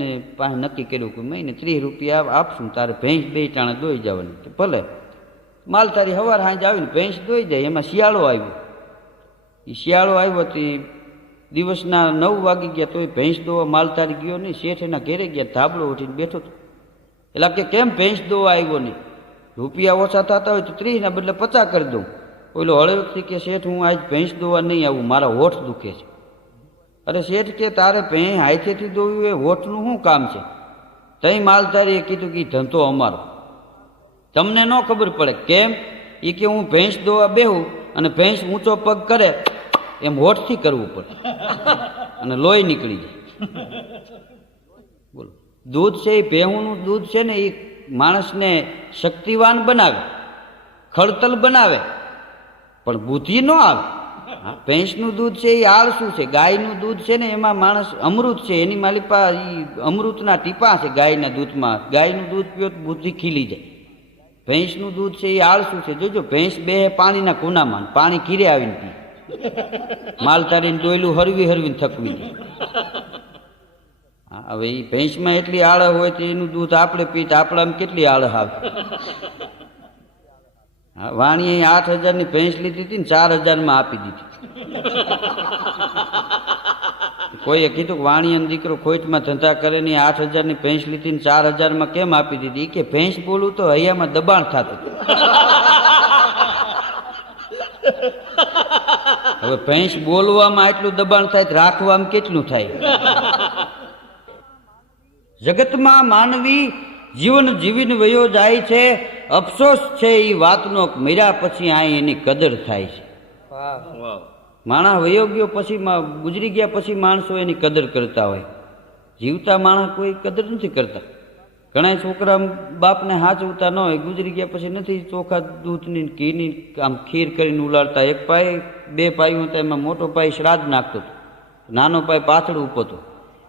ને પાસે નક્કી કર્યું કે મહિને 30 રૂપિયા આપશું, તારે ભેંસ 2 ટાણે દોઈ જવાની. તો ભલે માલધારી સવાર સાંજ આવીને ભેંસ દોઈ જાય. એમાં શિયાળો આવ્યો. એ શિયાળો આવ્યો તે દિવસના 9 વાગી ગયા તોય ભેંસ દોવા માલધારી ગયો નહીં. શેઠ એના ઘેરે ગયા, ધાબળો ઉઠીને બેઠો હતો. એટલે કે કેમ ભેંસ દોવા આવ્યો નહીં? રૂપિયા ઓછા થતા હોય તો 30 ના બદલે 50 કરી દઉં. ઓલો હળવેકથી કે શેઠ હું આજ ભેંસ દોવા નહીં આવું, મારા હોઠ દુખે છે. અરે શેઠ કે તારે ભેંસ હાથેથી દોવ્યું એ હોઠનું શું કામ છે? તઈ માલધારીએ કીધું કે ધંધો અમારો, તમને ન ખબર પડે. કેમ? એ કે હું ભેંસ દોવા બેહું અને ભેંસ ઊંચો પગ કરે એમ હોઠથી કરવું પડે અને લોહી નીકળી જાય. બોલો, દૂધ છે એ ભેહુંનું દૂધ છે ને એ માણસને શક્તિવાન બનાવે, ખડતલ બનાવે, પણ બુદ્ધિ ન આવે. ભેંસનું દૂધ છે એ આળસું છે. ગાયનું દૂધ છે ને એમાં માણસ અમૃત છે, એની માલિપા એ અમૃતના ટીપા છે ગાયના દૂધમાં. ગાયનું દૂધ પીઓ તો બુદ્ધિ ખીલી જાય. ભેંસનું દૂધ છે એ આળસું છે. જોજો ભેંસ બે પાણીના કુનામાં, પાણી કીરે આવીને પી. માલધારીને ડોયલું હરવી હરવીને થકવી દે. હવે એ ભેંસમાં એટલી આળહ હોય તો એનું દૂધ આપણે પી તો આપણામાં કેટલી આળહ આવે. વાણીએ 8,000ની ભેંસ લીધી હતી ને 4,000માં આપી દીધી. કોઈએ કીધું કે વાણીયાનો દીકરો ખોટમાં ધંધા કરે ને 8,000ની ભેંસ લીધી ને 4,000માં કેમ આપી દીધી? કે ભેંસ બોલું તો હૈયામાં દબાણ થતું. હવે ભેંસ બોલવામાં એટલું દબાણ થાય તો રાખવામાં કેટલું થાય? જગતમાં માનવી જીવન જીવીને વયો જાય છે. અફસોસ છે એ વાતનો, મર્યા પછી આ એની કદર થાય છે. માણસ વયો ગયો પછી, ગુજરી ગયા પછી માણસો એની કદર કરતા હોય. જીવતા માણસ કોઈ કદર નથી કરતા. ઘણા છોકરા બાપને હાચવતા ન હોય, ગુજરી ગયા પછી નથી ચોખા દૂધની ઘીની આમ ખીર કરીને ઉલાડતા. એક પાય 2 પાયું હતા, એમાં મોટો પાય શ્રાદ્ધ નાખતો હતો, નાનો પાય પાછળ ઉપતો.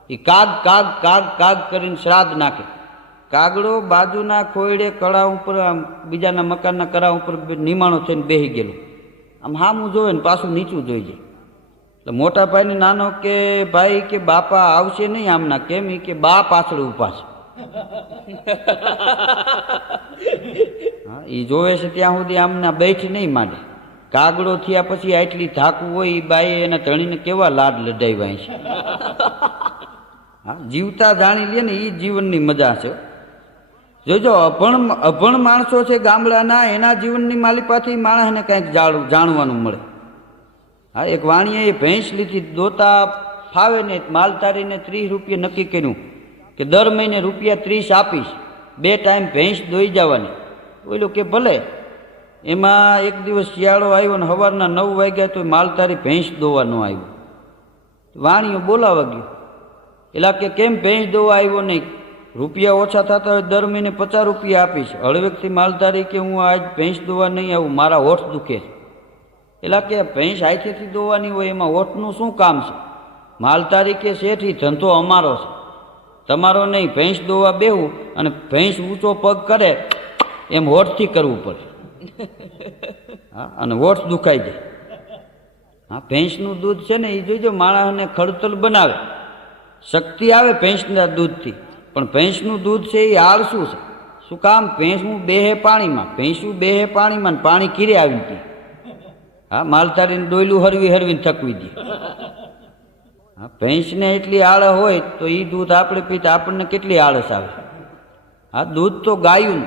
એ કાગ કાગ કાગ કાગ કરીને શ્રાદ્ધ નાખે. કાગડો બાજુના ખોયડે કળા ઉપર, આમ બીજાના મકાનના કરા ઉપર નિમાણો થઈને બેસી ગયેલો. આમ હામું જોવે ને પાછું નીચું જોઈ જાય. એટલે મોટા ભાઈને નાનો કે ભાઈ કે બાપા આવશે નહીં આમના. કેમ? એ કે બા પાછળ ઊભા છે. હા, એ જોવે છે ત્યાં સુધી આમના બેઠ નહીં માંડે. કાગડો થયા પછી આટલી ધાકું હોય, એ બાઈએ એના ધણીને કેવા લાડ લડાવ્યા છે. હા, જીવતા જાણી લે ને એ જીવનની મજા છે. જોજો અભણ માણસો છે ગામડાના, એના જીવનની માલિપાથી માણસને કંઈક જાણવાનું મળે. હા, એક વાણીએ ભેંસ લીધી, દોતા ફાવે ને માલધારીને 30 રૂપિયા નક્કી કર્યું કે દર મહિને રૂપિયા 30 આપીશ, 2 ટાઈમ ભેંસ દોઈ જવાની. બોલ્યો કે ભલે. એમાં એક દિવસ શિયાળો આવ્યો ને સવારના 9 વાગ્યા તો માલધારી ભેંસ દોવા ન આવ્યો. વાણીઓ બોલાવા ગયો. એટલે કે કેમ ભેંસ દોવા આવ્યો નહીં? રૂપિયા ઓછા થતા હોય દર મહિને 50 રૂપિયા આપીશ. હળવેકથી માલધારી કે હું આજ ભેંસ દોવા નહીં આવું, મારા હોઠ દુખે છે. એટલે કે ભેંસ હાથેથી દોવાની હોય એમાં હોઠનું શું કામ છે? માલધારી કે શેઠ એ ધંધો અમારો છે, તમારો નહીં. ભેંસ દોવા બેહું અને ભેંસ ઊંચો પગ કરે એમ હોઠથી કરવું પડે. હા, અને હોઠ દુખાઈ જાય. હા, ભેંસનું દૂધ છે ને એ જોઈજો માણસને ખડતલ બનાવે, શક્તિ આવે ભેંસના દૂધથી. પણ ભેંસનું દૂધ છે એ આળસું છે. શું કામ? ભેંસું બેહે પાણીમાં, ભેંસું બેહે પાણીમાં, પાણી કીરે આવી પી. હા, માલધારીને ડોયલું હરવી હરવીને થકવી દે. હા, ભેંસને એટલી આળસ હોય તો એ દૂધ આપણે પીતા આપણને કેટલી આળસ આવે. હા, દૂધ તો ગાયું.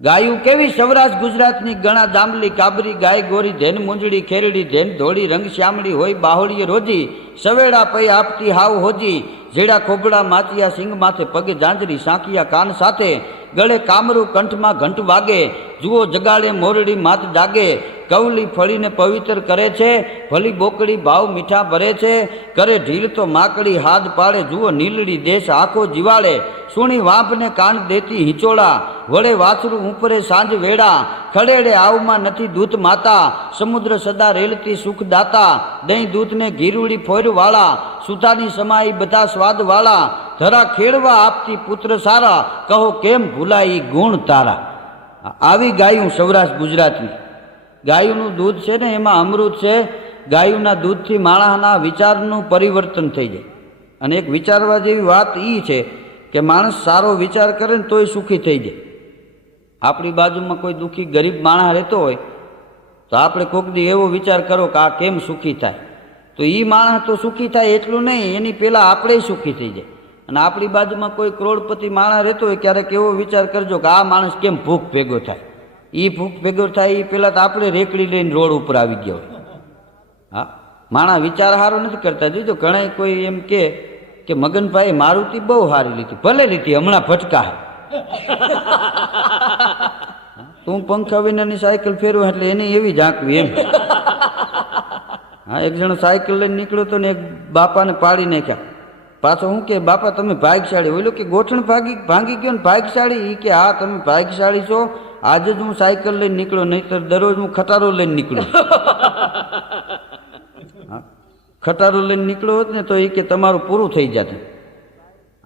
ગાયું કેવી? સૌરાષ્ટ્ર ગુજરાતની ગણા દામલી કાબરી ગાય, ગોરી ધેન મૂંજડી ખેરડી ધેન ધોળી રંગ શ્યામડી હોય બાહોળીએ રોજી, સવેડા પૈ આપતી હાવ હોજી, જેડા ખોબડા માચિયા સિંગ માથે પગે જાંજરી સાંકિયા કાન સાથે, ગળે કામરું કંઠમાં ઘંટ વાગે, જુઓ જગાડે મોરડી માત જાગે, કવલી ફળીને પવિત્ર કરે છે, ભલી બોકડી ભાવ મીઠા ભરે છે, કરે ઢીલ તો માકડી હાથ પાડે, જુઓ નીલડી દેશ આખો જીવાડે, સુણી વાંપને કાન દેતી હિંચોળા, વળે વાછરું ઉપરે સાંજ વેડા, ખડેડે આવમાં નથી દૂત માતા, સમુદ્ર સદા રેલતી સુખ દાતા, દહીં દૂધને ઘીરુડી ફોર વાળા, સુધાની સમાઈ બધા સ્વાદ વાળા, ધરા ખેડવા આપતી પુત્ર સારા, કહો કેમ ભૂલાઈ ગુણ તારા. આવી ગાયું સૌરાષ્ટ્ર ગુજરાતની. ગાયુંનું દૂધ છે ને એમાં અમૃત છે. ગાયુંના દૂધથી માણસના વિચારનું પરિવર્તન થઈ જાય અને એક વિચારવા જેવી વાત એ છે કે માણસ સારો વિચાર કરે ને તોય સુખી થઈ જાય. આપણી બાજુમાં કોઈ દુઃખી ગરીબ માણસ રહેતો હોય તો આપણે કોક દી એવો વિચાર કરો કે આ કેમ સુખી થાય, તો એ માણસ તો સુખી થાય એટલું નહીં, એની પહેલાં આપણે સુખી થઈ જાય. અને આપણી બાજુમાં કોઈ કરોડપતિ માણસ રહેતો હોય ક્યારેક એવો વિચાર કરજો કે આ માણસ કેમ ભૂખ ભેગો થાય. એ ભૂખ ભેગો થાય એ પહેલાં તો આપણે રેકડી લઈને રોડ ઉપર આવી ગયા હોય. હા, માણસ વિચાર સારો નથી કરતા. જોજો ઘણા કોઈ એમ કે મગનભાઈ મારુતિ બહુ સારી લીધી, ભલે લીધી, હમણાં ફટકા. તું પંખા વિનાની સાયકલ ફેરવો એટલે એની એવી ઝાંકવી એમ. હા, એક જણો સાયકલ લઈને નીકળ્યો તો ને એક બાપાને પાડી નાખ્યા. પાછો હું કે બાપા તમે ભાગશાળી, ઓલો કે ગોઠણ ભાંગી ગયો ને ભાગશાળી. એ કે હા તમે ભાગશાળી છો, આજે જ હું સાયકલ લઈને નીકળ્યો, નહીંતર દરરોજ હું ખટારો લઈને નીકળ્યો. ખટારો લઈને નીકળ્યો હોત ને તો એ કે તમારું પૂરું થઈ જાત.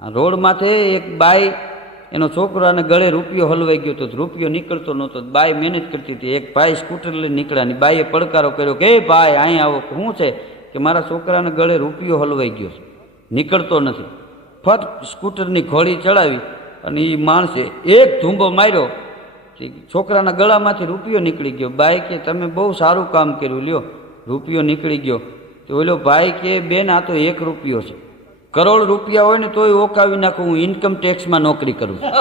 રોડ માથે એક બાઈ એનો છોકરાને ગળે રૂપિયો હલવાઈ ગયો તો રૂપિયો નીકળતો નહોતો. બાઈ મહેનત કરતી હતી. એક ભાઈ સ્કૂટર લઈને નીકળ્યા. બાઈએ પડકારો કર્યો કે ભાઈ અહીં આવો. શું છે કે મારા છોકરાને ગળે રૂપિયો હલવાઈ ગયો છે, નીકળતો નથી. ફટ સ્કૂટરની ઘોડી ચડાવી અને એ માણસે એક ધૂંબો માર્યો, છોકરાના ગળામાંથી રૂપિયો નીકળી ગયો. બાઈ કે તમે બહુ સારું કામ કર્યું, લ્યો રૂપિયો નીકળી ગયો. તો ઓલો ભાઈ કે બેન આ તો 1 રૂપિયો છે, કરોડ રૂપિયા હોય ને તોય ઓકાવી નાખું, હું ઇન્કમ ટેક્સમાં નોકરી કરું છું.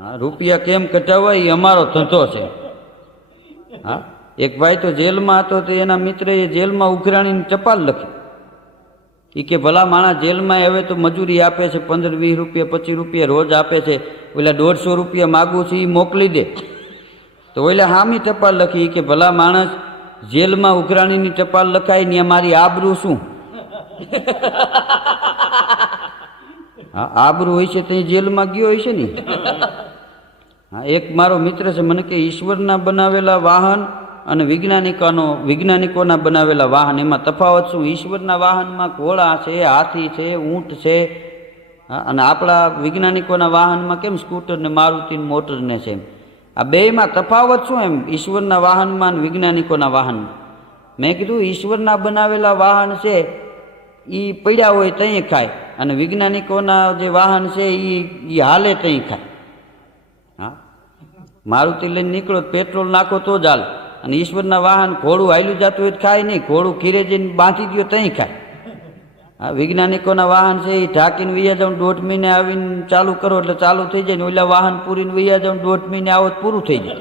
હા, રૂપિયા કેમ કઢાવવા એ અમારો ધંધો છે. હા, એક ભાઈ તો જેલમાં હતો તો એના મિત્રએ જેલમાં ઉઘરાણીની ટપાલ લખી. એ કે ભલા માણસ જેલમાં હવે તો મજૂરી આપે છે, 15-20 રૂપિયા 25 રૂપિયા રોજ આપે છે, ઓલા 150 રૂપિયા માગું છું એ મોકલી દે. તો ઓલા હામી ટપાલ લખી કે ભલા માણસ જેલમાં ઉઘરાણીની ટપાલ લખાય ને અમારી આબરૂ શું? હા, આબરૂ હોય છે તો જેલમાં ગયો હોય છે ને. હા, એક મારો મિત્ર છે, મને કે ઈશ્વરના બનાવેલા વાહન અને વૈજ્ઞાનિકોના બનાવેલા વાહન એમાં તફાવત શું? ઈશ્વરના વાહનમાં ઘોડા છે, હાથી છે, ઊંટ છે. હા, અને આપણા વૈજ્ઞાનિકોના વાહનમાં કેમ સ્કૂટર ને મારુતિ મોટર ને છે. આ બેમાં તફાવત શું એમ ઈશ્વરના વાહનમાં અને વૈજ્ઞાનિકોના વાહનમાં? મેં કીધું ઈશ્વરના બનાવેલા વાહન છે એ પડ્યા હોય ત્યાં ખાય, અને વૈજ્ઞાનિકોના જે વાહન છે એ હાલે ત્યાં ખાય. હા, મારુતિ લઈને નીકળો પેટ્રોલ નાખો તો જ હાલે, અને ઈશ્વરના વાહન ઘોડું હાલ્યું જતું હોય તો ખાય નહીં, ઘોડું ખીરે જઈને બાંધી દો ત્યાં ખાય. હા, વૈજ્ઞાનિકોના વાહન છે એ ઢાંકીને વૈયા જાઉં 1.5 મહિને આવીને ચાલુ કરો એટલે ચાલુ થઈ જાય ને ઓલા વાહન પૂરીને વૈયા જાઉં 1.5 મહિને આવો પૂરું થઈ જાય.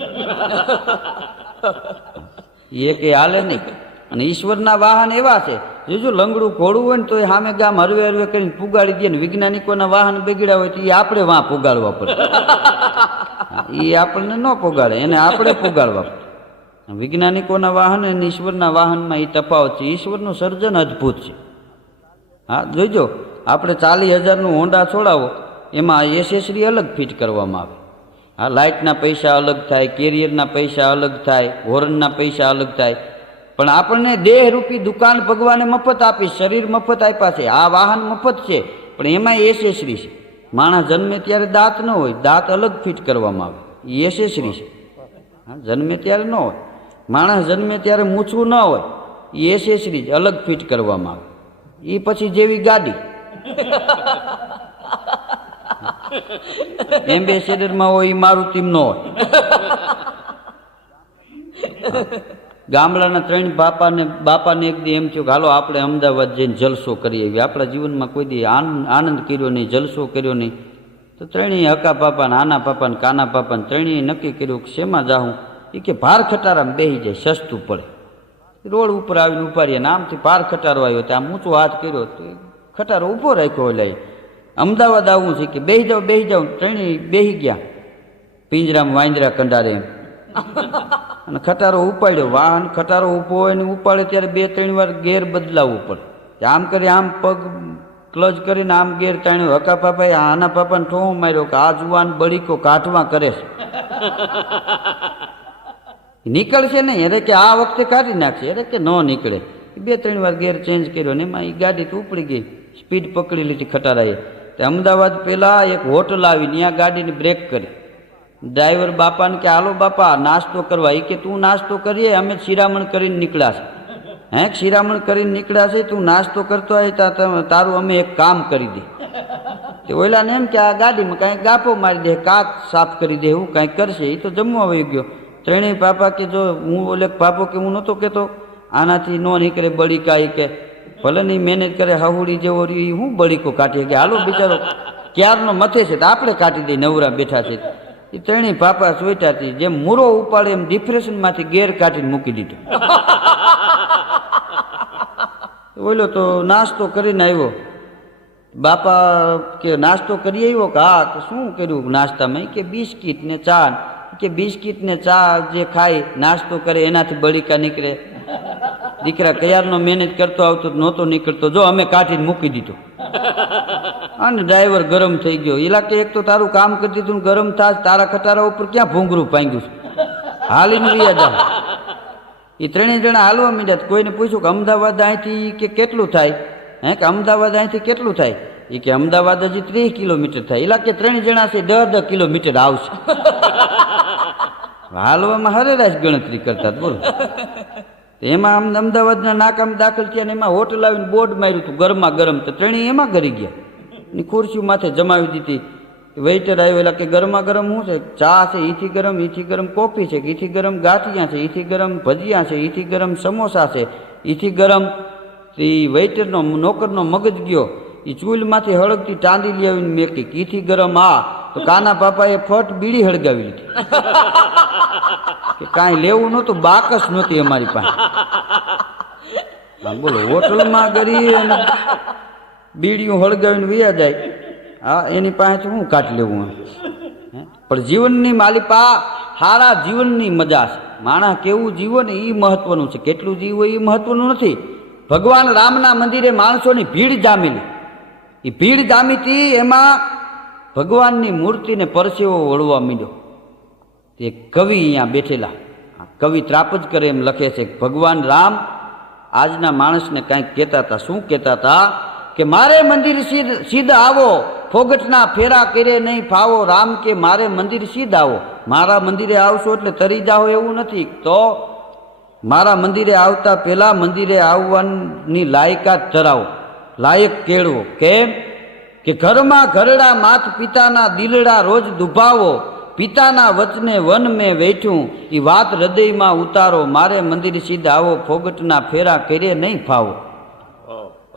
એ કે હાલે નહીં. અને ઈશ્વરના વાહન એવા છે, જો લંગડું ઘોડું હોય ને તો એ સામે ગામ હરવે હરવે કરીને પુગાડી દે ને, વૈજ્ઞાનિકોના વાહન બગડ્યા હોય તો એ આપણે વાં પુગાડવા પડે. એ આપણને ન પુગાડે, એને આપણે પુગાડવા પડે. વૈજ્ઞાનિકોના વાહન અને ઈશ્વરના વાહનમાં એ તફાવત છે. ઈશ્વરનું સર્જન અદ્ભુત છે. હા, જોઈજો આપણે 40,000નું હોન્ડા છોડાવો એમાં એસેસરી અલગ ફિટ કરવામાં આવે. હા, લાઇટના પૈસા અલગ થાય, કેરિયરના પૈસા અલગ થાય, હોર્નના પૈસા અલગ થાય. પણ આપણને દેહરૂપી દુકાન ભગવાને મફત આપી, શરીર મફત આપ્યા છે, આ વાહન મફત છે, પણ એમાં એસેસરી છે. માણસ જન્મે ત્યારે દાંત ન હોય, દાંત અલગ ફિટ કરવામાં આવે, એ એસેસરી છે. હા, જન્મે ત્યારે ન હોય. માણસ જન્મે ત્યારે મૂછવું ન હોય, એ એસેસરી અલગ ફિટ કરવામાં આવે. એ પછી જેવી ગાડી એમ્બેસેડરમાં હોય એ મારુતિ ન હોય. ગામડાના 3 બાપાને એક દી એમ થયું કે હાલો આપણે અમદાવાદ જઈને જલસો કરી આવીએ. આપણા જીવનમાં કોઈ દી આનંદ કર્યો નહીં, જલસો કર્યો નહીં. તો 3 હકા પાપા, નાના પાપા ને કાના પાપા 3 નક્કી કર્યું કે શેમાં જાઉં? એ કે ભાર ખટારામાં બેસી જાય, સસ્તું પડે. રોડ ઉપર આવીને ઉપાડીએ ને આમથી ભાર ખટારો આવ્યો તો આમ ઊંચો હાથ કર્યો તો ખટારો ઊભો રાખ્યો. એટલે અમદાવાદ આવવું છે કે બેસી જાઓ 3 બેસી ગયા પિંજરામાં વાંદરા કંડારે એમ. અને ખટારો ઉપાડ્યો. વાહન ખટારો ઊભો હોય ને ઉપાડે ત્યારે 2-3 વાર ગેર બદલાવવું પડે. આમ કરી આમ પગ ક્લચ કરીને આમ ગેર તાણ્યો. હકા પાપાએ આના પાપાને ઠોં માર્યો કે આ જુવાન બળીકો કાઢવા કરે છે, નીકળશે નહીં. અરે કે આ વખતે કાઢી નાખશે. અરે કે ન નીકળે. 2-3 વાર ગેર ચેન્જ કર્યો ને એમાં એ ગાડી તો ઉપડી ગઈ, સ્પીડ પકડી લીધી ખટારાએ. તે અમદાવાદ પહેલાં એક હોટલ આવી, ત્યાં ગાડીની બ્રેક કરી. ડ્રાઈવર બાપાને કે હાલો બાપા નાસ્તો કરવા. એ કે તું નાસ્તો કરીએ, અમે શિરામણ કરીને નીકળ્યા છે. હે શિરામણ કરીને નીકળ્યા છે, તું નાસ્તો કરતો હોય તારું અમે એક કામ કરી દે. તે ઓલાને એમ કે આ ગાડીમાં કાંઈક ગાપો મારી દે, કાચ સાફ કરી દે, એવું કાંઈક કરશે. એ તો જમવા વહી ગયો. ત્રણેય પાપા કે જો હું ઓલે પાપો કે હું નહોતો કહેતો આનાથી નો નીકળે બળીકા, એ કે ભલે નહીં મહેનત કરે હાહુડી જેવો રહ્યો, હું બળીકો કાઢીએ કે હાલો બિચારો ક્યારનો મથે છે તો આપણે કાઢી દઈએ, નવરા બેઠા છે. એ ત્રણેય પાપા સોઈટા હતી, જેમ મૂરો ઉપાડે એમ ડિપ્રેશનમાંથી ગેર કાઢીને મૂકી દીધો. ઓલો તો નાસ્તો કરીને આવ્યો. બાપા કે નાસ્તો કરી આવ્યો કે હા. તો શું કર્યું નાસ્તામાં? કે બિસ્કીટ ને ચા. કે બિસ્કીટ ને ચા જે ખાય નાસ્તો કરે એનાથી બળીકા નીકળે. દીકરા કયારનો મહેનત કરતો આવતો નહોતો નીકળતો, જો અમે કાઢીને મૂકી દીધો. અને ડ્રાઈવર ગરમ થઈ ગયો. એલા કે એક તો તારું કામ કરી દીધું ગરમ થાસ, તારા ખટારા ઉપર ક્યાં ભૂંગરું પાંગ્યું છે, હાલીને રહ્યા જા. એ ત્રણેય જણા હાલવા માંડ્યા. કોઈને પૂછ્યું કે અમદાવાદ અહીંથી કે કેટલું થાય? હે કે અમદાવાદ અહીંથી કેટલું થાય? એ કે અમદાવાદ હજી 30 કિલોમીટર થાય. એલા કે ત્રણ જણા છે 10 કિલોમીટર આવશે. હાલવામાં હરેરાશ ગણતરી કરતા બોલો. એમાં અમદાવાદના નાકામ દાખલ થયા ને એમાં હોટલ આવીને બોર્ડ માર્યું હતું ગરમા ગરમ. તો ત્રણેય એમાં ગરી ગયા. ની ખુરશી માથે જમાવી દીધી. વેઇટર આવ્યો. એટલે કે ગરમા ગરમ શું છે? ચા છે ઈથી ગરમ, ઈથી ગરમ કોફી છે, ઈથી ગરમ ગાંઠિયા છે, ઈથી ગરમ ભજીયા છે, ઈથી ગરમ સમોસા છે, ઈથી ગરમ. એ વેઇટરનો નોકરનો મગજ ગયો. એ ચૂલમાંથી હળગતી ટાંદી લઈ આવીને મેકી. ઈથી ગરમ આ. તો કાના પાપાએ ફટ બીડી હળગાવી લીધી. કે કાંઈ લેવું નહોતું, બાકસ નહોતી અમારી પાસે. બોલો હોટલમાં ગરી અને બીડીયું હળગાવીને વયા જાય. હા એની પાસે શું કાઢ લેવું? પણ જીવનની માલિપા સારા જીવનની મજા છે. માણસ કેવું જીવો ને એ મહત્વનું છે, કેટલું જીવો એ મહત્વનું નથી. ભગવાન રામના મંદિરે માણસોની ભીડ જામેલી. એ ભીડ જામી હતી, એમાં ભગવાનની મૂર્તિને પરસેવો વળવા માંડ્યો. તે કવિ અહીંયા બેઠેલા કવિ ત્રાપજ કરે એમ લખે છે. ભગવાન રામ આજના માણસને કાંઈક કહેતા હતા. શું કહેતા હતા? કે મારે મંદિર સીધ આવો, ફોગટના ફેરા કરે નહીં ફાવો. રામ કે મારે મંદિર સીધ આવો. મારા મંદિરે આવશો એટલે તરી જાઓ એવું નથી. તો મારા મંદિરે આવતા પહેલા મંદિરે આવવાની લાયકાત ધરાવો, લાયક કેળવો. કેમ? કે ઘરમાં ઘરડા માત પિતાના દિલડા રોજ દુભાવો. પિતાના વચને વન મેં વેઠું, એ વાત હૃદયમાં ઉતારો. મારે મંદિર સીધ આવો, ફોગટના ફેરા કરે નહીં ફાવો.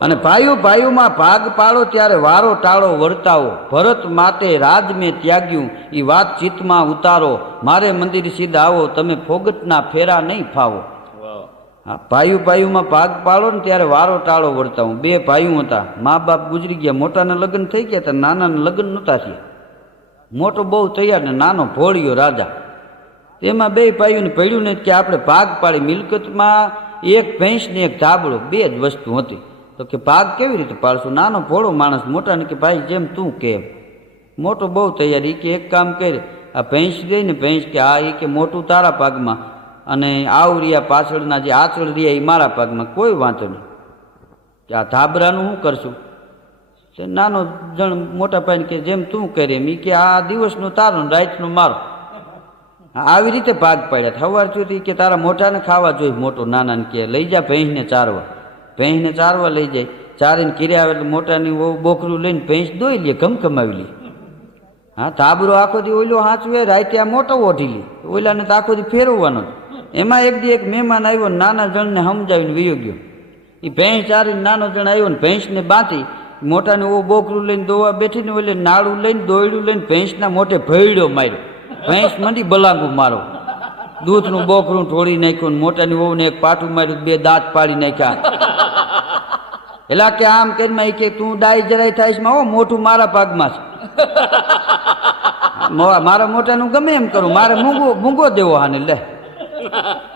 અને ભાઈઓ ભાઈઓમાં ભાગ પાડો ત્યારે વારો ટાળો વર્તાવો. ભરત માટે રાજ મેં ત્યાગ્યું, એ વાત ચિત્તમાં ઉતારો. મારે મંદિર સીધ આવો, તમે ફોગટના ફેરા નહીં ફાવો. હા ભાઈઓ ભાઈઓમાં ભાગ પાડો ને ત્યારે વારો ટાળો વર્તાવું. બે ભાઈઓ હતા, મા બાપ ગુજરી ગયા, મોટાના લગ્ન થઈ ગયા હતા, નાનાના લગ્ન નહોતા થયા. મોટો બહુ તૈયાર ને નાનો ભોળિયો રાજા. તેમાં બે ભાઈઓને પડ્યું ને કે આપણે ભાગ પાડી. મિલકતમાં એક ભેંસ ને એક ધાબળો, બે જ વસ્તુ હતી. તો કે ભાગ કેવી રીતે પાડશું? નાનો ભોળો માણસ મોટાને કે ભાઈ જેમ તું કે. મોટો બહુ તૈયાર. એ કે એક કામ કરે, આ ભેંસ ગઈ ને ભેંસ કે હા, એ કે મોટું તારા ભાગમાં અને આવરિયા પાછળના જે આચળ રહ્યા એ મારા ભાગમાં, કોઈ વાંધો નહીં. કે આ ધાબરાનું શું કરશું? નાનો જણ મોટા ભાઈને કે જેમ તું કરે એમ. એ કે આ દિવસનો તારો ને રાતનો મારો. આવી રીતે ભાગ પાડ્યા. સવાર સુધી કે તારા મોટાને ખાવા જોઈએ. મોટો નાનાને કે લઈ જા ભેંસને ચારવા. ભેંસને ચારવા લઈ જાય. ચારીને કીર્યા આવે એટલે મોટાની બોકરું લઈને ભેંસ દોઈ લે, ઘમઘમાવી લે. હા ધાબરો આખો દી ઓઈલો હાંચવે, રાતે આ મોટો ઓઢી લે. ઓઈલાને તો આખો દી ફેરવવાનો. એમાં એક દી એક મહેમાન આવ્યો, નાના જણને સમજાવીને વયો ગયો. એ ભેંસ ચારીને નાનો જણ આવ્યો ને ભેંસને બાંધી મોટાને ઓ બોકરું લઈને દોવા બેઠીને ઓલે નાળું લઈને દોયડું લઈને ભેંસના મોઢે ભયડો માર્યો. ભેંસ મંડી બલાંગુ મારો. દૂધનું બોકરું ઢોળી નાખ્યું. મોટાની વહુને એક પાટું માર્યું, બે દાંત પાડી નાખ્યા. એલા કે આમ કરીને કે તું ડાય જરાય થાય હો, મોટું મારા ભાગમાં છે. મારા મોટાનું ગમે એમ કરું, મારે મૂંગો દેવો હાને લે.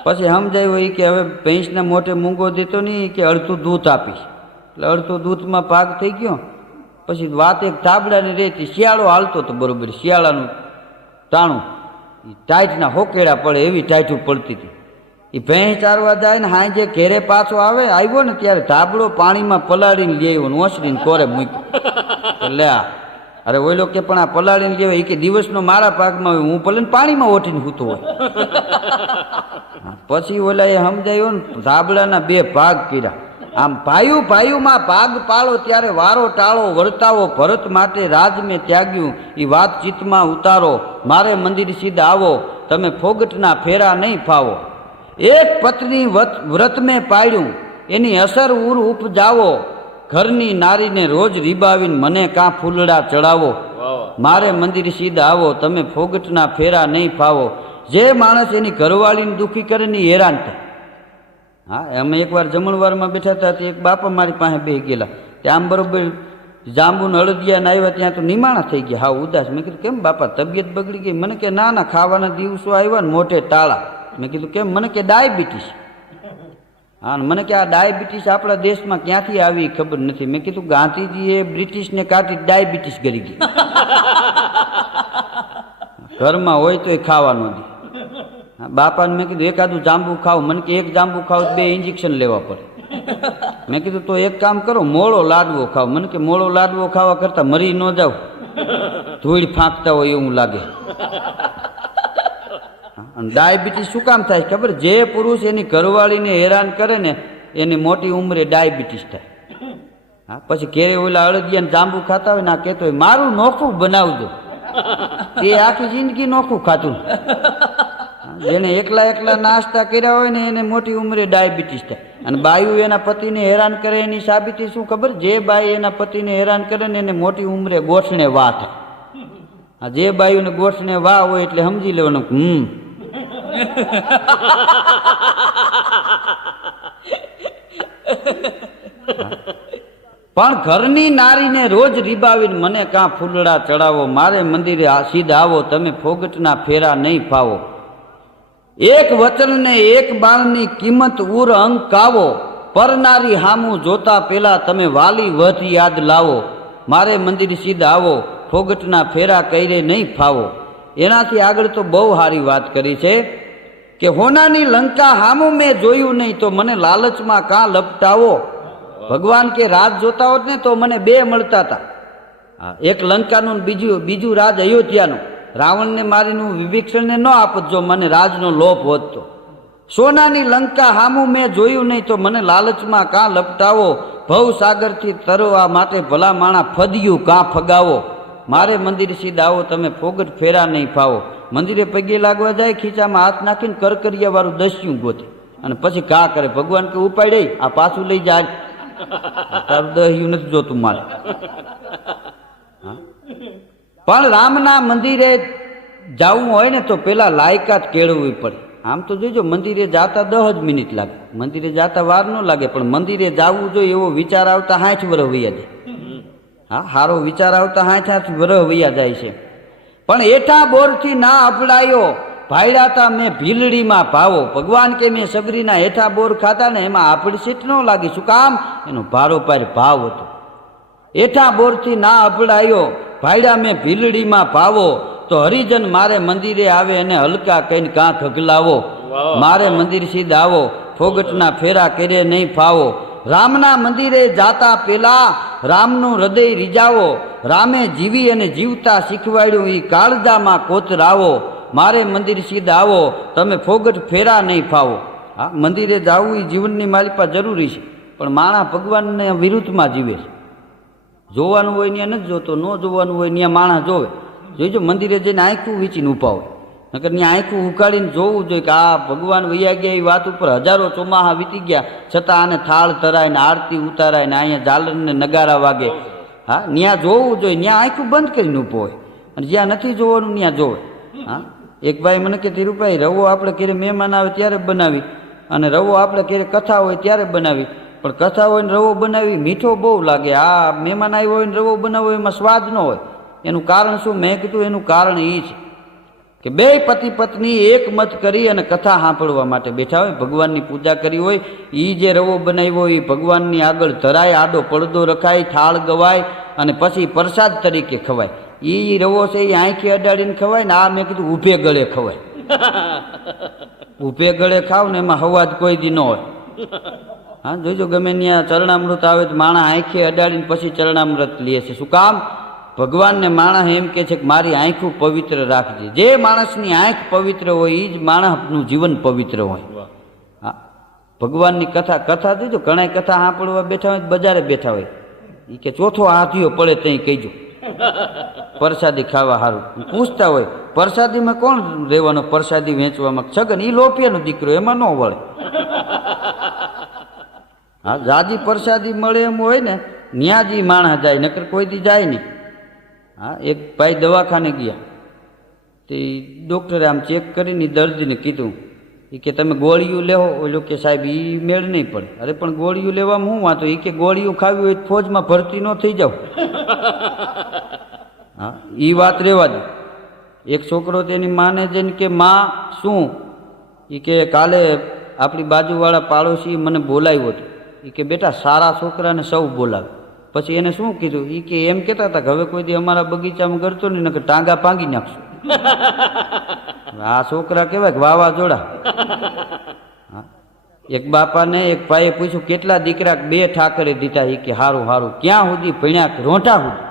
પછી સમજાયું એ કે હવે ભેંસના મોઢે મૂંગો દેતો નહીં, કે અડધું દૂધ આપીશ. એટલે અડધું દૂધમાં ભાગ થઈ ગયો. પછી વાત એક ધાબડાની રહેતી. શિયાળો હાલતો હતો બરોબર. શિયાળાનું ટાણું ટાઈટના હોકેડા પડે એવી ટાઈટું પડતી હતી. એ ભેંસ ચારવા જાય ને હાંજે ઘેરે પાછો આવ્યો ને ત્યારે ધાબળો પાણીમાં પલાળીને લઈ આવ્યો, ઓસરીને કોરે મૂક્યો. એટલે અરે ઓઈલો કે પણ આ પલાળીને લેવાય. એ કે દિવસનો મારા ભાગમાં હોય, હું ભલે પાણીમાં ઓઠીને સૂતો હોય. પછી ઓલા એ સમજાયું ને ધાબળાના બે ભાગ કર્યા. આમ ભાઈઓ ભાઈઓમાં ભાગ પાડો ત્યારે વારો ટાળો વર્તાવો ભરત માટે રાજ મેં ત્યાગ્યું એ વાત ચિત્તમાં ઉતારો મારે મંદિર સિદ્ધ આવો તમે ફોગટના ફેરા નહીં ફાવો. એક પત્ની વ્રત મેં પાડ્યું એની અસર ઉર ઉપજાવો ઘરની નારીને રોજ રીબાવીને મને કાં ફૂલડા ચડાવો મારે મંદિર સિદ્ધ આવો તમે ફોગટના ફેરા નહીં ફાવો. જે માણસ એની ઘરવાળીને દુઃખી કરે ને હેરાન થાય. હા, અમે એકવાર જમણવારમાં બેઠા હતા એક બાપા મારી પાસે બેસી ગયેલા. ત્યાં આમ બરોબર જાંબુ ને અળદિયા આવ્યા ત્યાં તો નિમાણા થઈ ગયા, હા ઉદાસ. મેં કીધું કેમ બાપા તબિયત બગડી ગઈ? મને કે ના ના ખાવાના દિવસો આવ્યા ને મોઢે ટાળા. મેં કીધું કેમ? મને કે ડાયાબિટીસ. હા, મને કે આ ડાયાબિટીસ આપણા દેશમાં ક્યાંથી આવી ખબર નથી. મેં કીધું ગાંધીજીએ બ્રિટિશને કાઢી ડાયાબિટીસ કરી ગઈ. ઘરમાં હોય તો એ ખાવાનું દે. બાપાને મેં કીધું એકાદું જાંબુ ખાવ. મને કે એક જાંબુ ખાવ 2 ઇન્જેક્શન લેવા પડે. મેં કીધું તો એક કામ કરો મોળો લાડવો ખાવ. મને કે મોળો લાડવો ખાવા કરતા મરી ન જાવ, ધૂળ ફાંકતા હોય એવું લાગે. અને ડાયાબિટીસ શું કામ થાય ખબર? જે પુરુષ એની ઘરવાળીને હેરાન કરે ને એની મોટી ઉંમરે ડાયાબિટીસ થાય. હા, પછી ઘેરે ઓલા અળદિયા જાંબુ ખાતા હોય ને આ કહેતો હોય મારું નોખું બનાવજો. તે આખી જિંદગી નોખું ખાતું. જેને એકલા એકલા નાસ્તા કર્યા હોય ને એને મોટી ઉંમરે ડાયાબિટીસ થાય. અને બાયું એના પતિને હેરાન કરે એની સાબિતી શું ખબર? જે બાઈ એના પતિને હેરાન કરે ને એને મોટી ઉંમરે ગોઠણે વા થાય. જે બાયુને ગોઠણે વા હોય એટલે સમજી લેવાનું પણ ઘરની નારીને રોજ રીબાવીને મને કાં ફૂલડા ચડાવો મારે મંદિરે સિદ્ધ આવો તમે ફોગટના ફેરા નહીં ફાવો. એક વચન ને એક બાણની કિંમત ઉર અંકાવો પરનારી હામું જોતા પેલા તમે વાલી વધ યાદ લાવો મારે મંદિર સિદ્ધ આવો ફોગટના ફેરા કઈરે નહીં ફાવો. એનાથી આગળ તો બહુ સારી વાત કરી છે કે હોનાની લંકા હામું મેં જોયું નહીં તો મને લાલચમાં કાં લપટાવો. ભગવાન કે રાજ જોતા હોત ને તો મને 2 મળતા હતા. એક લંકાનું બીજું રાજ અયોધ્યાનું. રાવણને મારીનું વિભીષણને ન આપત જો મને રાજનો લોભ હોત તો. સોનાની લંકા હામું મેં જોયું નહીં તો મને લાલચમાં કાં લપટાવો. ભવ સાગરથી તરવા માટે ભલા માણા ફદિયું કાં ફગાવો મારે મંદિર સિદ્ધ આવો તમે ફોગટ ફેરા નહીં ફાવો. મંદિરે પગે લાગવા જાય ખીચામાં હાથ નાખીને કરકરિયા વાળું દસ્યું ગોતે અને પછી કા કરે ભગવાન કે ઉપાડે આ પાછું લઈ જાય તારું દહ્યું નથી જોતું મારે. પણ રામના મંદિરે જવું હોય ને તો પેલા લાયકાત કેળવવી પડે. આમ તો જોઈજો મંદિરે જાતા 10 જ મિનિટ લાગે, મંદિરે જાતા વાર ન લાગે, પણ મંદિરે જવું જોઈએ એવો વિચાર આવતા 60 વર્ષ વૈયા જાય. હા, સારો વિચાર આવતા 60 વર્ષ વૈયા જાય છે. પણ એઠા બોરથી ના અપડાયો ભાઈડાતા મેં ભીલડીમાં ભાવો. ભગવાન કે મેં સબરીના હેઠા બોર ખાતા ને એમાં આપડી સીટ ન લાગી. શું કામ? એનો ભારોપાર ભાવ હતો. એઠા બોરથી ના અપડાયો ભાઈડા મેં ભીલડીમાં ભાવો તો હરિજન મારે મંદિરે આવે એને હલકા કહીને કાં ઠગલાવો મારે મંદિર સિદ્ધ આવો ફોગટના ફેરા કરે નહીં ફાવો. રામના મંદિરે જાતા પેલા રામનું હૃદય રીજાવો રામે જીવી અને જીવતા શીખવાડ્યું એ કાળજામાં કોતરાવો મારે મંદિર સિદ્ધ આવો તમે ફોગટ ફેરા નહીં ફાવો. હા, મંદિરે જવું એ જીવનની માલિપા જરૂરી છે, પણ માણસ ભગવાનને વિરુદ્ધમાં જીવે છે. જોવાનું હોય ત્યાં નથી જોતો, ન જોવાનું હોય ત્યાં માણસ જોવે. જોઈજો મંદિરે જઈને આંખું વીંચીને ઊભા હોય, નકર ત્યાં આંખું ઉકાળીને જોવું જોઈએ કે આ ભગવાન વૈયા ગયા એ વાત ઉપર હજારો ચોમાહા વીતી ગયા છતાં આને થાળ ધરાય ને આરતી ઉતારાય ને અહીંયા ઝાલર ને નગારા વાગે. હા, ત્યાં જોવું જોઈએ, ત્યાં આંખું બંધ કરીને ઊભો હોય, અને જ્યાં નથી જોવાનું ત્યાં જોવે. હા, એક ભાઈ મને કે ધીરુભાઈ રવો આપણે ક્યારે મહેમાન આવે ત્યારે બનાવી અને રવો આપણે ક્યારે કથા હોય ત્યારે બનાવી, પણ કથા હોય ને રવો બનાવી મીઠો બહુ લાગે. આ મહેમાન આવ્યો હોય ને રવો બનાવો એમાં સ્વાદ ન હોય. એનું કારણ શું? મેં કીધું એનું કારણ એ છે કે 2 પતિ પત્ની એક મત કરી અને કથા સાંભળવા માટે બેઠા હોય, ભગવાનની પૂજા કરી હોય, એ જે રવો બનાવ્યો એ ભગવાનની આગળ ધરાય, આડો પડદો રખાય, થાળ ગવાય અને પછી પ્રસાદ તરીકે ખવાય. એ રવો છે એ આંખે અડાડીને ખવાય ને આ મેં કીધું ઊભે ગળે ખવાય. ઊભે ગળે ખાવ ને એમાં હવાજ કોઈ દી ન હોય. હા, જોજો ગમે ત્યાં ચરણામૃત આવે તો માણસ આંખે અડાડીને પછી ચરણામૃત લે છે. શું કામ? ભગવાનને માણસ એમ કે છે કે મારી આંખું પવિત્ર રાખજે. જે માણસની આંખ પવિત્ર હોય એ જ માણસનું જીવન પવિત્ર હોય. હા, ભગવાનની કથા દીધું. ઘણા કથા સાંભળવા બેઠા હોય, બજારે બેઠા હોય, એ કે ચોથો હાથીઓ પડે ત્યાં કહીજો પ્રસાદી ખાવા સારું. પૂછતા હોય પ્રસાદીમાં કોણ રહેવાનો, પ્રસાદી વેચવામાં છગન, એ લોપિયાનો દીકરો, એમાં ન વળે. હા, જાજી પ્રસાદી મળે એમ હોય ને ન્યા જ ઈ માણસ જાય, નકર કોઈ દી જાય નહીં. હા, એક ભાઈ દવાખાને ગયા તે ડૉક્ટરે આમ ચેક કરીને દર્દીને કીધું એ કે તમે ગોળીઓ લેવો. ઓલો કે સાહેબ એ મેળ નહીં પડે. અરે પણ ગોળીઓ લેવામાં હું વાંધો? એ કે ગોળીઓ ખાવી હોય ફોજમાં ભરતી ન થઈ જાવ. હા, એ વાત રહેવા દે. એક છોકરો તેની માને જઈને કે માં શું? એ કે કાલે આપણી બાજુવાળા પાડોશી મને બોલાવ્યો હતો. એ કે બેટા સારા છોકરાને સૌ બોલાવે. પછી એને શું કીધું? એ કે એમ કહેતા હતા કે હવે કોઈ દી અમારા બગીચામાં કરતો નહીં, નકર ટાંગા ભાંગી નાખશું. આ છોકરા કહેવાય કે વાવાઝોડા. હા, એક બાપાને એક ભાઈએ પૂછ્યું કેટલા દીકરા? 2 ઠાકરે દીધા. એ કે હારું હારું. ક્યાં સુધી ભણ્યા? રોંઠા સુધી.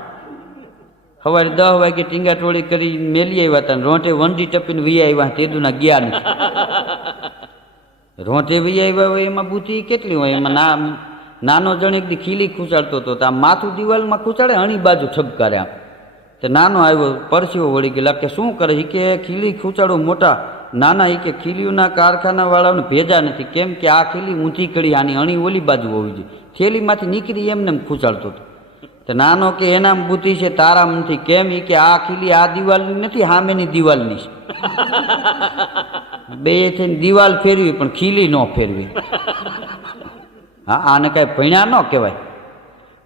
સવારે 10 વાગે ટીંગા ટોળી કરી મેલી આવ્યા હતા, રોંઠે વંડી ટપીને વી આવ્યા. તેદુના ગયા નથી. રોંઠે વી આવ્યા હોય એમાં બુદ્ધિ કેટલી હોય? એમાં નાનો જણ એક દી ખીલી ખૂંચાડતો હતો, તો આ માથું દિવાલમાં ખૂંચાડે, અણી બાજુ ઠપકારે આમ. તો નાનો આવ્યો, પરસીઓ વળી ગયેલા. કે શું કરે? એ કે ખીલી ખૂંચાડો મોટા. નાના એ કે ખીલીઓના કારખાના વાળાને ભેજા નથી. કેમ કે આ ખીલી ઊંધી કરી, આની અણી ઓલી બાજુ હોવી જોઈએ. થેલીમાંથી નીકળી એમને એમ ખૂંચાડતો હતો. તો નાનો કે એનામ બુદ્ધિ છે, તારામ નથી. કેમ? એ કે આ ખીલી આ દિવાલની નથી, સામેની દિવાલની છે. બે થઈને દિવાલ ફેરવી પણ ખીલી ન ફેરવી. હા, આને કઈ ભણ્યા ન કહેવાય.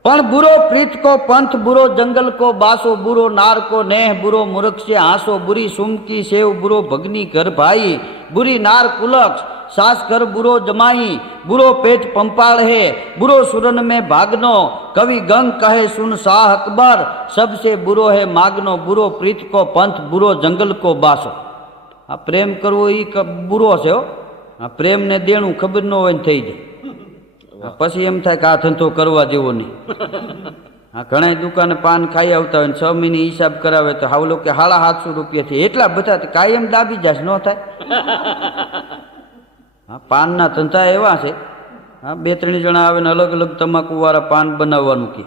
પણ બુરો પ્રીત કો પંથ, બુરો જંગલ કો બાસો, બુરો નાર કો નેહ, બુરો મૂર્ખ से आंसो, बुरी सुमकी सेव, बुरो भगनी घर भाई, बुरी नार कुलक्ष सास कर बुरो जमाई, बुरो पेट पंपाड़ है, बुरो सुरन में भागनो, कवि गंग कहे सुन शाह अकबर, सबसे बुरो है मागनो, बुरो प्रीत को पंथ, बुरो जंगल को बासो. આ પ્રેમ કરવો એ બુરો છે હો. આ પ્રેમને દેણું ખબર ન હોય ને થઈ જાય. પછી એમ થાય કે આ ધંધો કરવા જેવો નહીં. હા, ઘણા દુકાને પાન ખાઈ આવતા હોય ને 6 મહિને હિસાબ કરાવે તો હાવલો કે 750 રૂપિયા થી એટલા બધા કાયમ દાબી જાય, ન થાય. હા, પાનના ધંધા એવા છે. હા, 2-3 જણા આવે ને અલગ અલગ તમાકુ વાળા પાન બનાવવાનું કે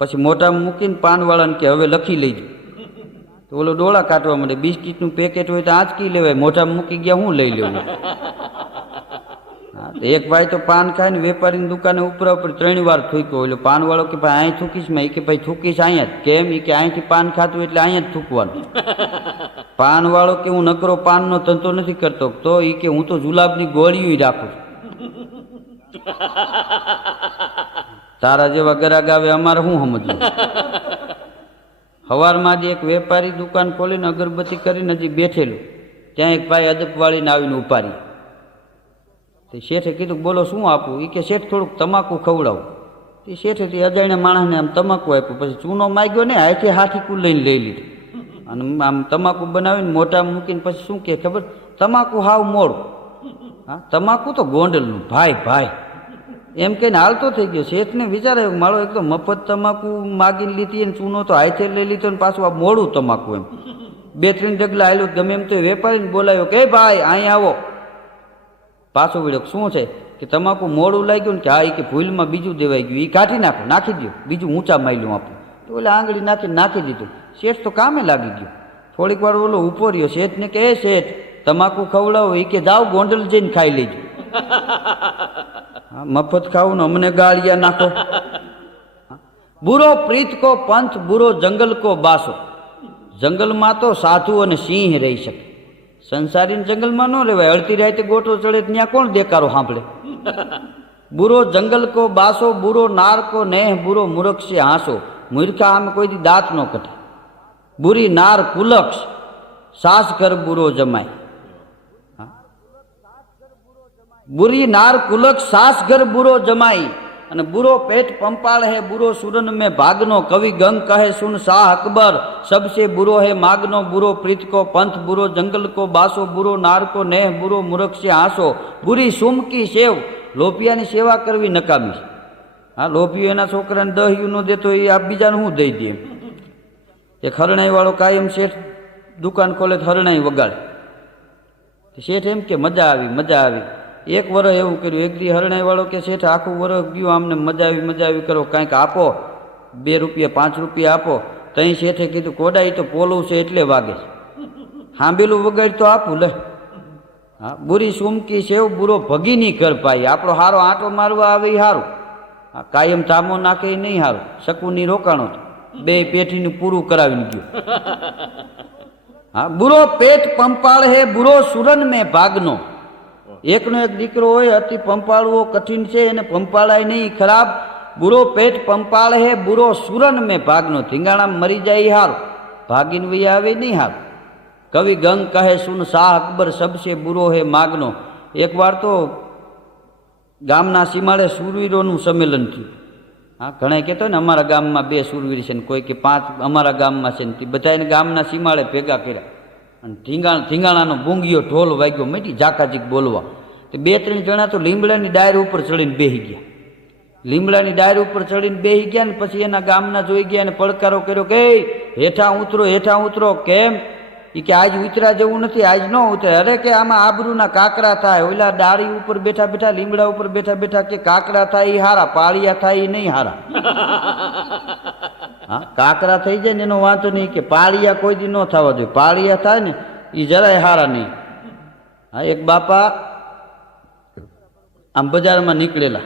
પછી મોઢામાં મૂકીને પાનવાળાને કે હવે લખી લેજો. તો ઓલો ડોળા કાઢવા માંડે. બિસ્કીટનું પેકેટ હોય તો આંચકી લેવાય, મોઢામાં મૂકી ગયા હું લઈ લેવું. હા, એક ભાઈ તો પાન ખાઈને વેપારીની દુકાને ઉપર 3 વાર થૂક્યો. એટલે પાનવાળો કે ભાઈ અહીં થૂકીશ મેં? એ કે ભાઈ થૂકીશ અહીંયા જ. કેમ? એ કે અહીંથી પાન ખાતું એટલે અહીંયા જ થૂકવાનું. પાનવાળો કે હું નકરો પાનનો ધંધો નથી કરતો. તો એ કે હું તો જુલાબની ગોળીઓ રાખું છું. તારા જેવા ગરાગ આવે અમારે શું સમજવું? સવારમાં જ એક વેપારી દુકાન ખોલીને અગરબત્તી કરીને હજી બેઠેલું, ત્યાં એક ભાઈ અદપવાળીને આવીને ઉપાડી. તે શેઠે કીધું બોલો શું આપું? એ કે શેઠ થોડુંક તમાકુ ખવડાવું. તે શેઠેથી અજાણ્યા માણસને આમ તમાકુ આપ્યું. પછી ચૂનો માગ્યો ને, હાથે હાથીકું લઈને લઈ લીધું અને આમ તમાકુ બનાવીને મોઢામાં મૂકીને પછી શું કે ખબર? તમાકુ હાવ મોડું. હા, તમાકુ તો ગોંડલનું ભાઈ ભાઈ એમ કહીને હાલતો થઈ ગયો. શેઠને વિચારે મારો એક તો મફત તમાકુ માગીને લીધી અને ચૂનો તો હાથે લઈ લીધો ને પાછું આ મોડું તમાકુ. એમ 2-3 ડગલા હાલ્યો. ગમે એમ તો વેપારીને બોલાવ્યો કે ભાઈ અહીં આવો. પાછો વળ્યો. શું છે? કે તમાકુ મોડું લાગ્યું ને. કે હા, એ કે ભૂલમાં બીજું દેવાઈ ગયું, એ કાઢી નાખો, નાખી દો, બીજું ઊંચા માયલું આપો. તો ઓલે આંગળી નાખી દીધું. શેઠ તો કામે લાગી ગયો. થોડીક વાર ઓલો ઉભો રહ્યો. શેઠને કે એ શેઠ તમાકુ ખવડાવો? એ કે જાઓ ગોંડલ જઈને ખાઈ લેજો. હા, મફત ખાવું ને અમને ગાળિયા નાખો. બુરો પ્રીત કો પંથ, બુરો જંગલ કો બાસો. જંગલમાં તો સાધુ અને સિંહ રહી શકે, સંસારી જંગલમાં ન રહેવાય. અડધી રાતે ગોટો ચડે ત્યાં કોણ દેકારો સાંભળે? બુરો જંગલ કો બાસો, બુરો નાર કો નેહ, બુરો મૂર્ખ से હાંસો. મૂર્ખા આમે કોઈ દી દાંત ન કઢે. બુરી નાર કુલક્ષ સાસ ઘર બુરો જમાય. बुरी नार कुलक सास घर बुरो जमाई, અને बुरो पेट पंपाल है, बुरो सुरन में भागनो, कवि गंग कहे सुन शाह अकबर, सबसे बुरो है मागनो, बुरो प्रीत को पंथ, बुरो जंगल को बासो, बुरो नार को नेह, बुरो मूर्ख से हांसो, बुरी सुम की सेव. લોપિયાની સેવા કરવી નકામી. હા, લોપિયો એના છોકરાને 10 યુ નો દેતો એ આ બીજાને શું દઈ દે? એક હરણાઈવાળો કાયમ શેઠ દુકાન ખોલે તો હરણાઈ વગાડે. શેઠ એમ કે મજા આવી. એક વરસ એવું કર્યું. એક દી હરણાઈવાળો કે શેઠ આખું વરસ ગયું આમને મજા આવી કરો, કાંઈક આપો, 2 રૂપિયા 5 રૂપિયા આપો. તઈ શેઠે કીધું કોડા તો પોલું છે એટલે વાગે છે, હાંભેલું વગાડ તો આપું લે. હા, બુરી સુમકી સેવ બુરો ભગી નહીં કર પાઈ. આપણો હારો આંટો મારવા આવે એ હારું, કાયમ તામો નાખે એ નહીં હારું. શકુની રોકાણો તો 2 પેઠીનું પૂરું કરાવીને ગયો. હા, બુરો પેટ પંપાળ હે બુરો સુરન મેં ભાગનો. એકનો એક દીકરો હોય અતિ પંપાળવો કઠિન છે, એને પંપાળાય નહીં ખરાબ. બુરો પેટ પંપાળ હે બુરો સુરન મેં ભાગનો. ધીંગાણા મરી જાય હારું, ભાગીને વહી આવે નહીં હારું. કવિ ગંગ કહે સુન શાહ અકબર સબસે બુરો હે માગનો. એકવાર તો ગામના સીમાડે શૂરવીરોનું સંમેલન થયું. હા, ઘણા કહેતો ને અમારા ગામમાં 2 શૂરવીર છે ને કોઈ કે 5 અમારા ગામમાં છે ને બધાને ગામના સીમાડે ભેગા કર્યા અને ધીંગાણાનો ભૂંગીયો ઢોલ વાગ્યો, મેટી ઝાકાઝીક બોલવા. તે 2-3 જણા તો લીમડાની ડાયર ઉપર ચડીને બેસી ગયા. લીમડાની ડાયર ઉપર ચડીને બેસી ગયા ને પછી એના ગામના જોઈ ગયા અને પડકારો કર્યો કે હેઠા ઉતરો. કેમ? એ કે આજ ઉતરા જેવું નથી, આજ ન ઉતરે. અરે કે આમાં આબરૂના કાકરા થાય. ઓલા ડાળી ઉપર બેઠા લીમડા ઉપર બેઠા કે કાકરા થાય એ હારા, પાળિયા થાય એ નહીં હારા. હા, કાકરા થઈ જાય ને એનો વાંધો નહીં, કે પાળિયા કોઈ દી ન થવા જોઈએ. પાળિયા થાય ને એ જરાય હારા નહીં. હા, એક બાપા આમ બજારમાં નીકળેલા,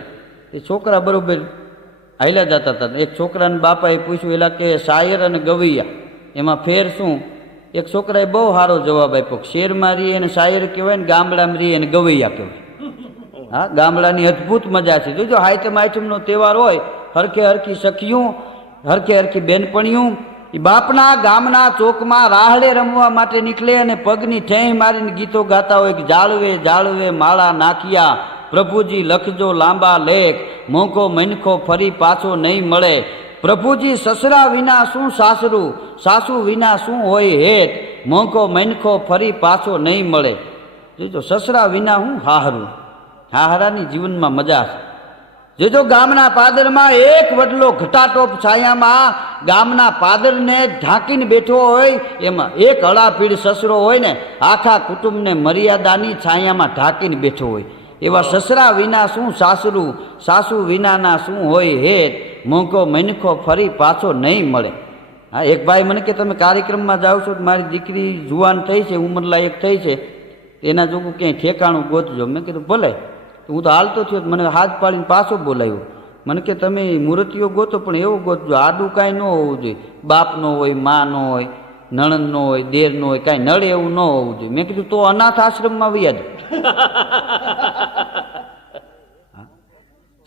એ છોકરા બરોબર હાલ્યા જતા હતા. એક છોકરાને બાપાએ પૂછ્યું એલા કે શાયર અને ગવૈયા એમાં ફેર શું? એક છોકરાએ બહુ સારો જવાબ આપ્યો, શેરમાં રહીએ એને શાયર કહેવાય ને ગામડામાં રહીએ એને ગવૈયા કહેવાય. હા, ગામડાની અદ્ભુત મજા છે. જોજો આઈટમનો તહેવાર હોય, હરખી સખીયું, હરખી બેનપણીયું એ બાપના ગામના ચોકમાં રાહડે રમવા માટે નીકળે અને પગની ઠેંહ મારીને ગીતો ગાતા હોય કે જાળવે માળા નાખિયા, પ્રભુજી લખજો લાંબા લેખ, મોંકો મનખો ફરી પાછો નહીં મળે. પ્રભુજી સસરા વિના શું સાસરું, સાસુ વિના શું હોય હેત, મોંકો મનખો ફરી પાછો નહીં મળે. જોજો સસરા વિના હું હાહરું. હાહરાની જીવનમાં મજા છે. જોજો ગામના પાદરમાં એક વડલો ઘટાટોપ છાયામાં ગામના પાદરને ઢાંકીને બેઠો હોય, એમાં એક હળાપીડ સસરો હોય ને આખા કુટુંબને મર્યાદાની છાયામાં ઢાંકીને બેઠો હોય. એવા સસરા વિના શું સાસરું, સાસુ વિનાના શું હોય હેત, મોંકો મનખો ફરી પાછો નહીં મળે. હા, એક ભાઈ મને કે તમે કાર્યક્રમમાં જાઓ છો, મારી દીકરી જુવાન થઈ છે, ઉંમરલાયક થઈ છે, એના જોગું ક્યાંય ઠેકાણું ગોતજો. મેં કીધું ભલે. હું તો હાલતો થયો, મને હાથ પાડીને પાછો બોલાવ્યો. મને કે તમે મૂર્તિઓ ગોતો પણ એવું ગોતજો આડું કાંઈ ન હોવું જોઈએ. બાપ નો હોય, મા નો હોય, નણંદ નો હોય, દેર નો હોય, કાંઈ નડે એવું ન હોવું જોઈએ. મેં કીધું તો અનાથ આશ્રમમાં વયા જ.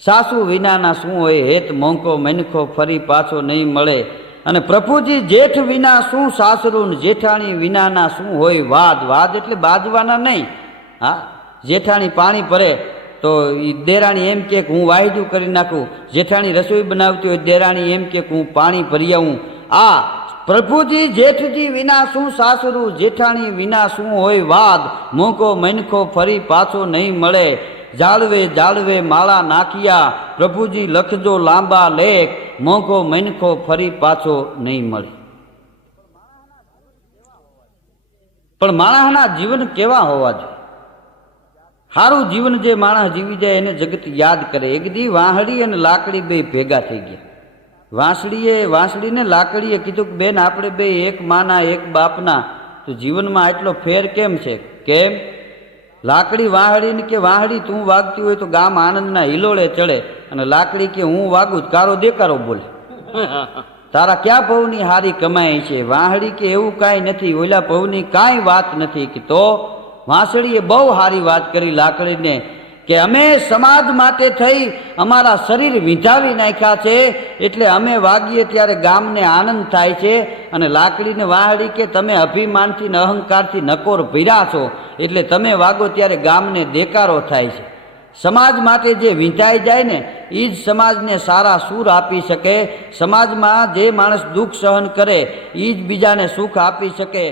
સાસુ વિનાના શું હોય હેત, મોંકો મનખો ફરી પાછો નહીં મળે. અને પ્રભુજી જેઠ વિના શું સાસરું, જેઠાણી વિનાના શું હોય વાદ. વાદ એટલે બાજવાના નહીં. હા, જેઠાણી પાણી ભરે તો એ દેરાણી એમ કે હું વાહિદું કરી નાખું. જેઠાણી રસોઈ બનાવતી હોય, દેરાણી એમ કે હું પાણી ભરી આવું. આ પ્રભુજી જેઠજી વિના શું સાસરું, જેઠાણી વિના શું હોય વાદ, મોંકો મનખો ફરી પાછો નહીં મળે. જાળવે માળા નાખિયા, પ્રભુજી લખજો લાંબા લેખ, મોંઘો મનખો ફરી પાછો નહીં મળે. પણ માણસના જીવન કેવા હોવા જોઈએ? સારું જીવન જે માણસ જીવી જાય એને જગત યાદ કરે. એક દી વાંસળી અને લાકડી બે ભેગા થઈ ગયા. વાંસળીને લાકડીએ કીધું કે બેન આપણે બે એક માના એક બાપના, તો જીવનમાં આટલો ફેર કેમ છે? કેમ? લાકડી વાંસળીને કે વાંસળી તું વાગતી હોય તો ગામ આનંદના હિલોળે ચડે, અને લાકડી કે હું વાગું કારો દેકારો બોલે. તારા ક્યાં ભવની હારી કમાઈ છે? વાંસળી કે એવું કાંઈ નથી, ઓલા ભવની કાંઈ વાત નથી. કે તો વાંસળીએ બહુ સારી વાત કરી લાકડીને કે અમે સમાજ માટે થઈ અમારા શરીર વિંધાવી નાખ્યા છે, એટલે અમે વાગીએ ત્યારે ગામને આનંદ થાય છે. અને લાકડીને વાંસળી કે તમે અભિમાનથી ને અહંકારથી નકોર ભર્યા છો, એટલે તમે વાગો ત્યારે ગામને દેકારો થાય છે. સમાજ માટે જે વિંધાઈ જાય ને એ જ સમાજને સારા સૂર આપી શકે. સમાજમાં જે માણસ દુઃખ સહન કરે એ જ બીજાને સુખ આપી શકે.